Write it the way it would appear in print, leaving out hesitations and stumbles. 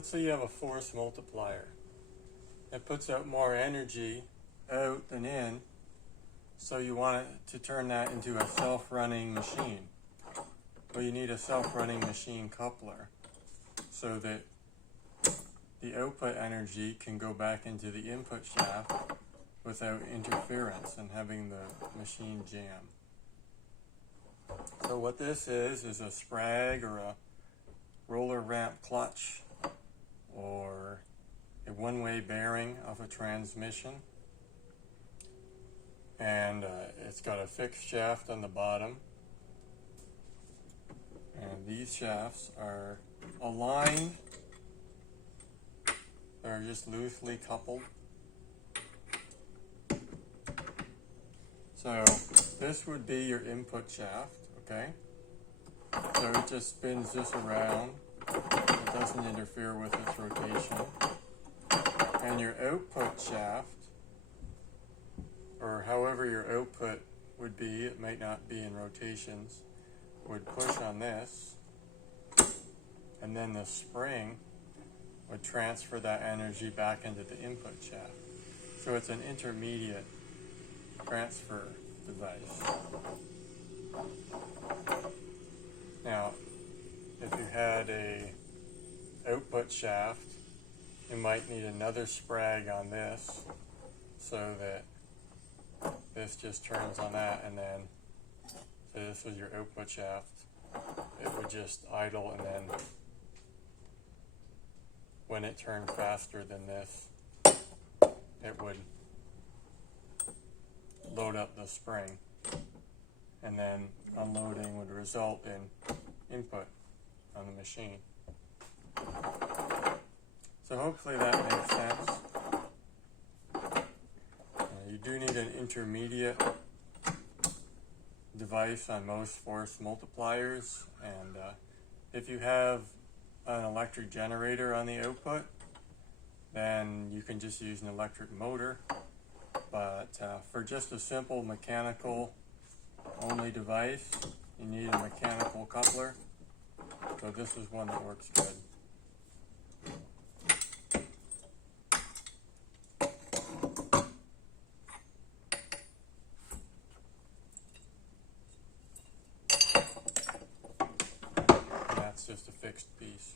let's say you have a force multiplier. It puts out more energy out than in, so you want it to turn that into a self-running machine. Well, you need a self-running machine coupler so that the output energy can go back into the input shaft without interference and having the machine jam. So what this is a sprag or a roller ramp clutch or a one-way bearing of a transmission, and it's got a fixed shaft on the bottom, and these shafts are aligned. They're just loosely coupled. So this would be your input shaft, okay? So it just spins this around. It doesn't interfere with its rotation. And your output shaft, or however your output would be, it might not be in rotations, would push on this, and then the spring would transfer that energy back into the input shaft. So it's an intermediate transfer device. Now, if you had a output shaft, you might need another sprag on this so that this just turns on that, and then, so this was your output shaft, it would just idle, and then when it turned faster than this, it would load up the spring, and then unloading would result in input on the machine. So hopefully that makes sense. You do need an intermediate device on most force multipliers, and if you have an electric generator on the output, then you can just use an electric motor. But for just a simple mechanical only device, you need a mechanical coupler. So this is one that works good. And that's just a fixed piece.